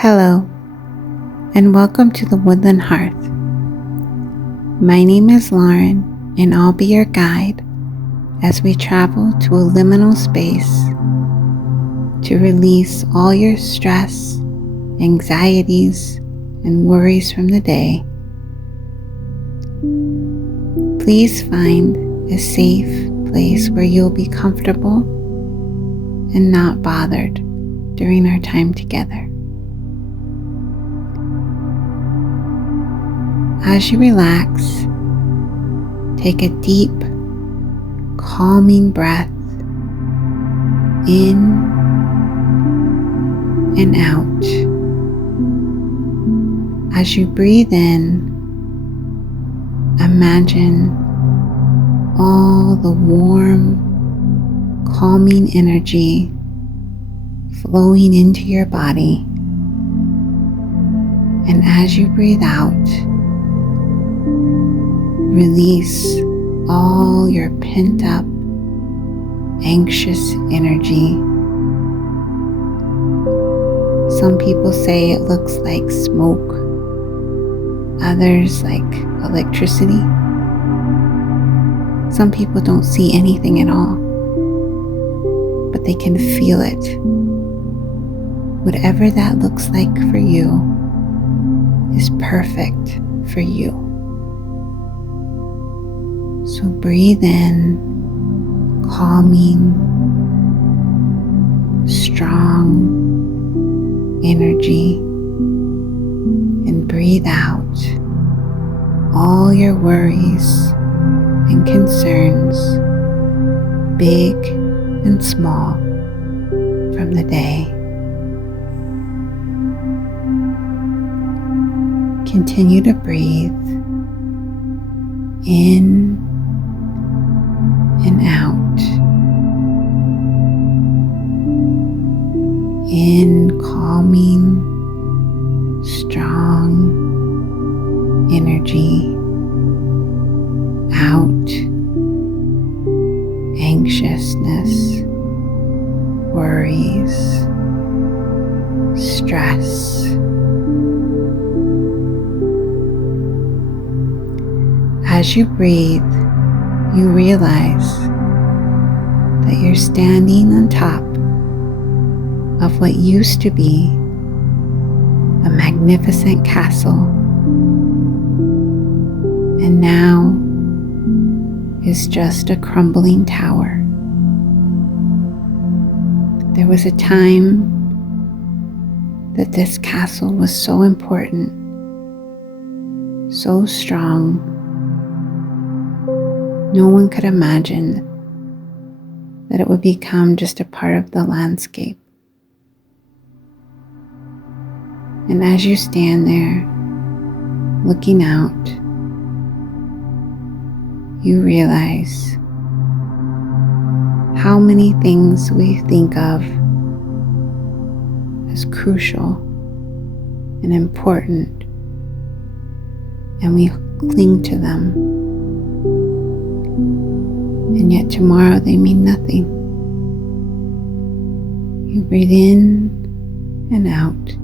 Hello, and welcome to the Woodland Hearth. My name is Lauren, and I'll be your guide as we travel to a liminal space to release all your stress, anxieties, and worries from the day. Please find a safe place where you'll be comfortable and not bothered during our time together. As you relax, take a deep, calming breath in and out. As you breathe in, imagine all the warm, calming energy flowing into your body. And as you breathe out, release all your pent-up, anxious energy. Some people say it looks like smoke, others like electricity. Some people don't see anything at all, but they can feel it. Whatever that looks like for you is perfect for you. So breathe in, calming, strong energy, and breathe out all your worries and concerns, big and small, from the day. Continue to breathe in and out. In calming, strong energy. Out anxiousness, worries, stress. As you breathe, you realize that you're standing on top of what used to be a magnificent castle, and now is just a crumbling tower. There was a time that this castle was so important, so strong, no one could imagine that it would become just a part of the landscape. And as you stand there, looking out, you realize how many things we think of as crucial and important, and we cling to them. And yet tomorrow they mean nothing. You breathe in and out.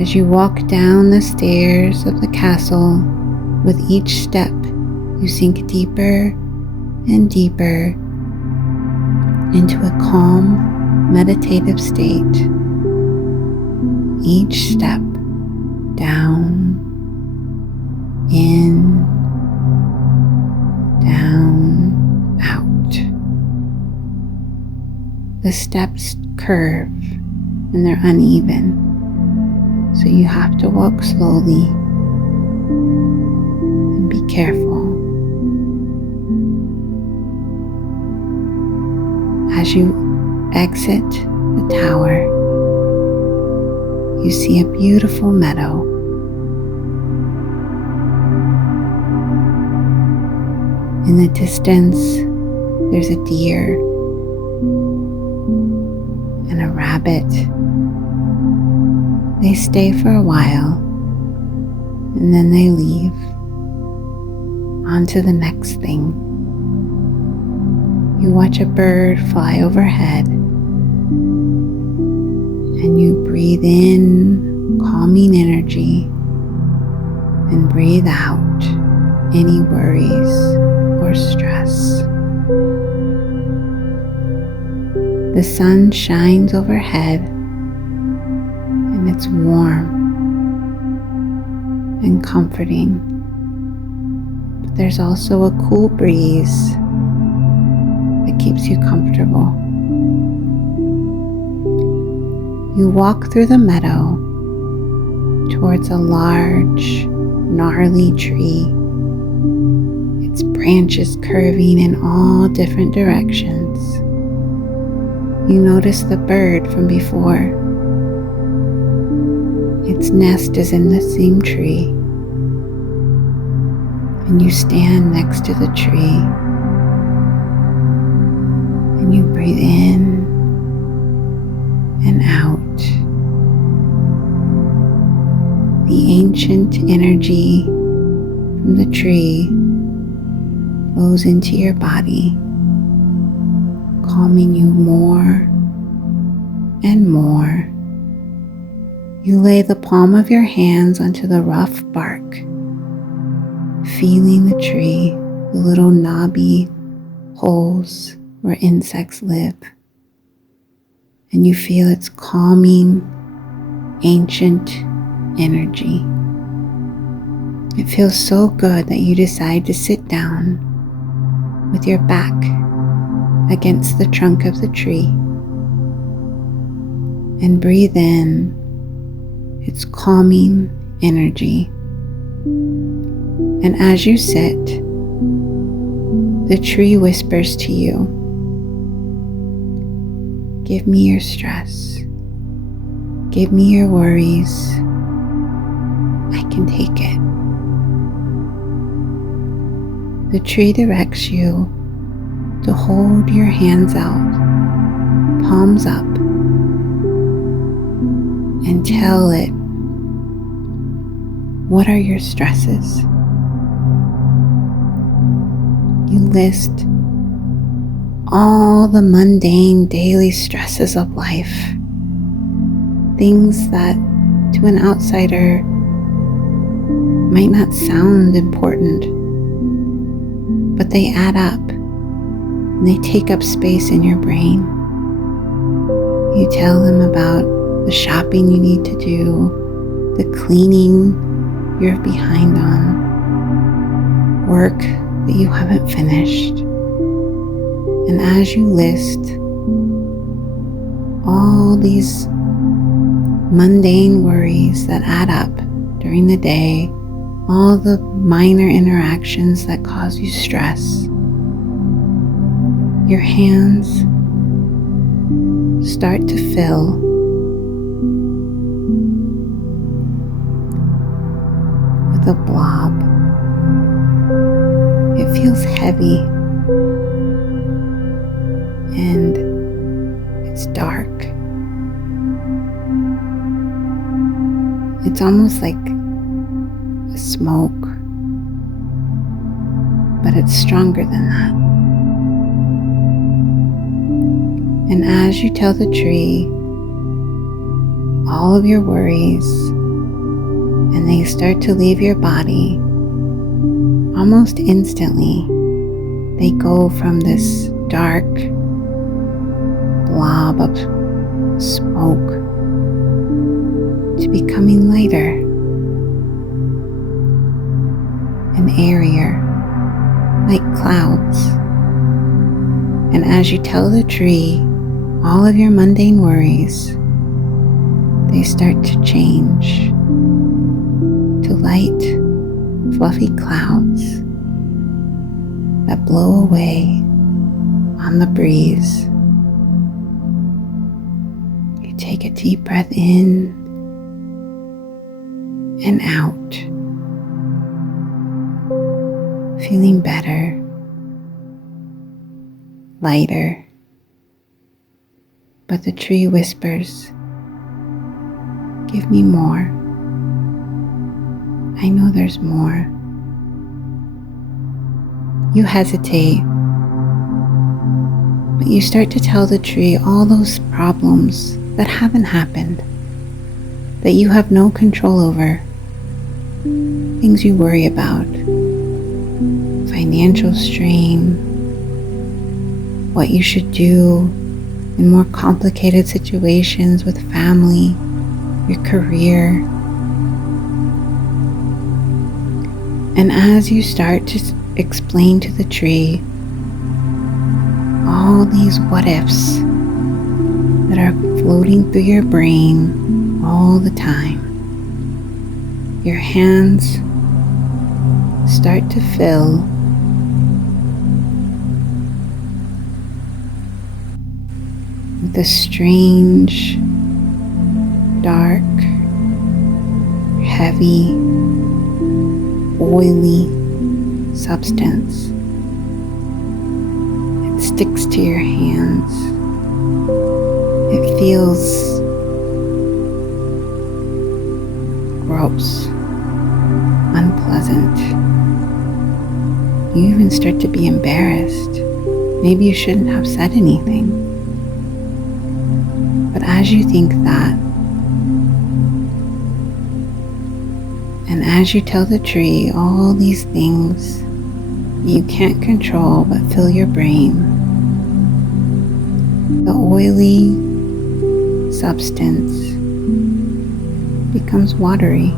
As you walk down the stairs of the castle, with each step you sink deeper and deeper into a calm, meditative state. Each step down, in, down, out. The steps curve and they're uneven, so you have to walk slowly and be careful. As you exit the tower, you see a beautiful meadow. In the distance, there's a deer and a rabbit. They stay for a while and then they leave on to the next thing. You watch a bird fly overhead And you breathe in calming energy and breathe out any worries or stress. The sun shines overhead and it's warm and comforting, but there's also a cool breeze that keeps you comfortable. You walk through the meadow towards a large, gnarly tree, its branches curving in all different directions. You notice the bird from before. Its nest is in the same tree, and you stand next to the tree, and you breathe in and out. The ancient energy from the tree flows into your body, calming you more and more. You lay the palm of your hands onto the rough bark, feeling the tree, the little knobby holes where insects live, and you feel its calming, ancient energy. It feels so good that you decide to sit down with your back against the trunk of the tree and breathe in its calming energy. And as you sit, the tree whispers to you, "Give me your stress. Give me your worries. I can take it." The tree directs you to hold your hands out, palms up, and tell it, what are your stresses? You list all the mundane daily stresses of life, things that to an outsider might not sound important, but they add up and they take up space in your brain. You tell them about the shopping you need to do, the cleaning you're behind on, work that you haven't finished. And as you list all these mundane worries that add up during the day, all the minor interactions that cause you stress, your hands start to fill with a blob. It feels heavy and it's dark. It's almost like a smoke, but it's stronger than that. And as you tell the tree all of your worries, and they start to leave your body, almost instantly, they go from this dark blob of smoke to becoming lighter and airier, like clouds. And as you tell the tree all of your mundane worries, they start to change to light, fluffy clouds that blow away on the breeze. You take a deep breath in and out, feeling better, lighter. But the tree whispers, "Give me more. I know there's more." You hesitate, but you start to tell the tree all those problems that haven't happened, that you have no control over, things you worry about, financial strain, what you should do in more complicated situations with family, your career. And as you start to explain to the tree all these what ifs that are floating through your brain all the time, your hands start to fill with a strange, dark, heavy, oily substance. It sticks to your hands. It feels gross, unpleasant. You even start to be embarrassed. Maybe you shouldn't have said anything. But as you think that, and as you tell the tree all these things you can't control but fill your brain, the oily substance becomes watery,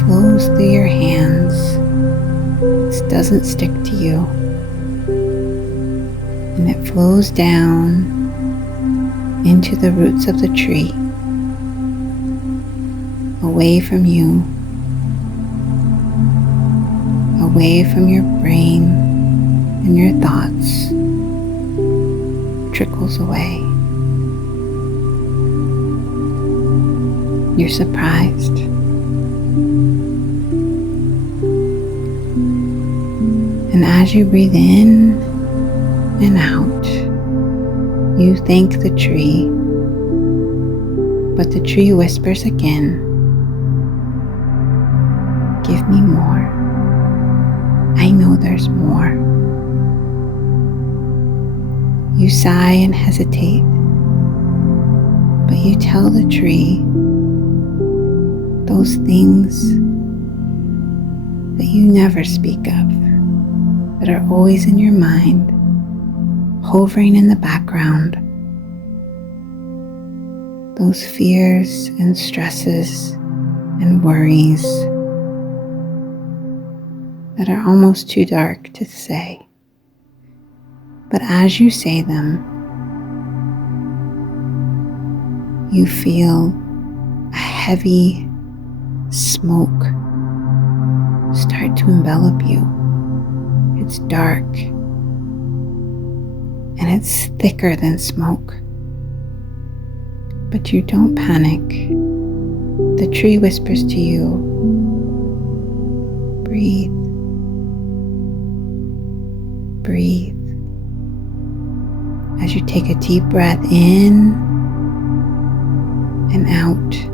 flows through your hands. It doesn't stick to you, and it flows down into the roots of the tree, away from you, away from your brain and your thoughts, trickles away. You're surprised. And as you breathe in and out, you thank the tree, but the tree whispers again, "Give me more. I know there's more." You sigh and hesitate, but you tell the tree those things that you never speak of, that are always in your mind, hovering in the background. Those fears and stresses and worries that are almost too dark to say. But as you say them, you feel a heavy smoke start to envelop you. It's dark and it's thicker than smoke. But you don't panic. The tree whispers to you, "Breathe, breathe." As you take a deep breath in and out,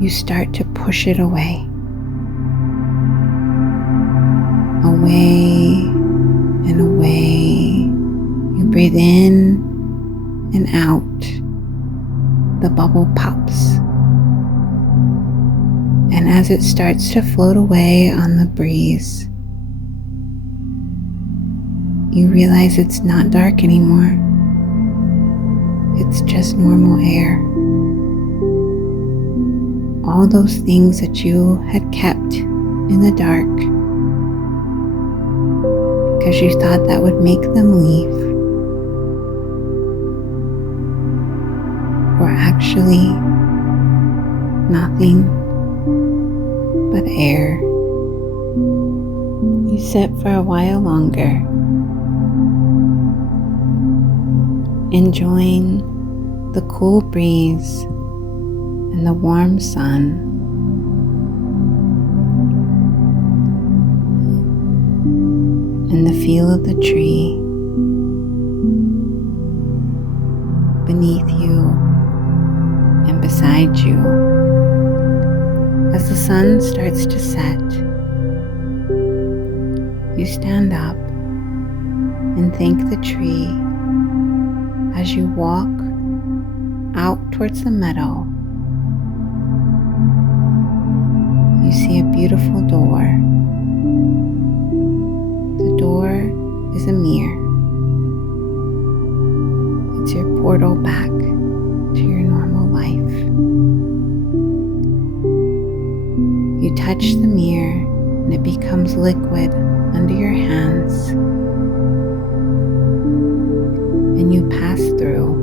you start to push it away. Away and away. You breathe in and out. The bubble pops. And as it starts to float away on the breeze, you realize it's not dark anymore. It's just normal air. All those things that you had kept in the dark because you thought that would make them leave were actually nothing but air. You sit for a while longer, enjoying the cool breeze and the warm sun. And the feel of the tree beneath you and beside you. As the sun starts to set, you stand up and thank the tree As you walk out towards the meadow, you see a beautiful door. The door is a mirror. It's your portal back to your normal life. You touch the mirror and it becomes liquid under your hands, and you pass through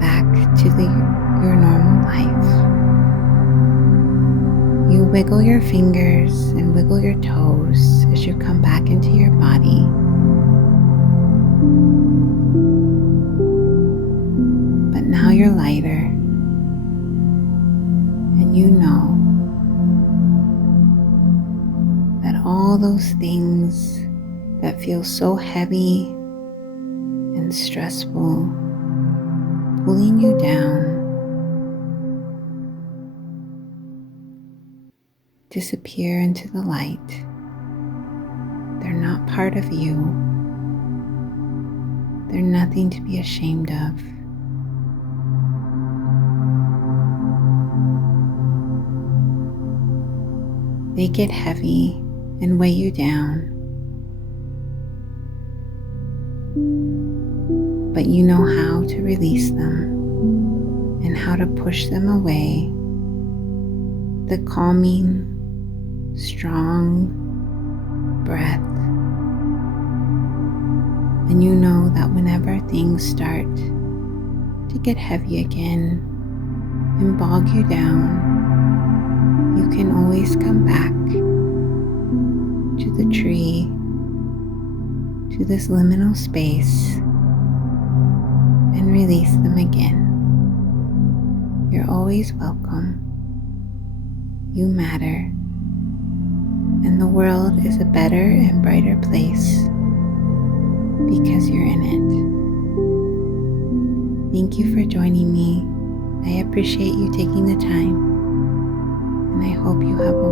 back to your normal life. You wiggle your fingers and wiggle your toes as you come back into your body. But now you're lighter, and you know that all those things that feel so heavy and stressful, pulling you down, disappear into the light. They're not part of you. They're nothing to be ashamed of. They get heavy and weigh you down, but you know how to release them and how to push them away. The calming, strong breath. And you know that whenever things start to get heavy again and bog you down, you can always come back to the tree, to this liminal space, and release them again. You're always welcome. You matter. And the world is a better and brighter place because you're in it. Thank you for joining me. I appreciate you taking the time, and I hope you have a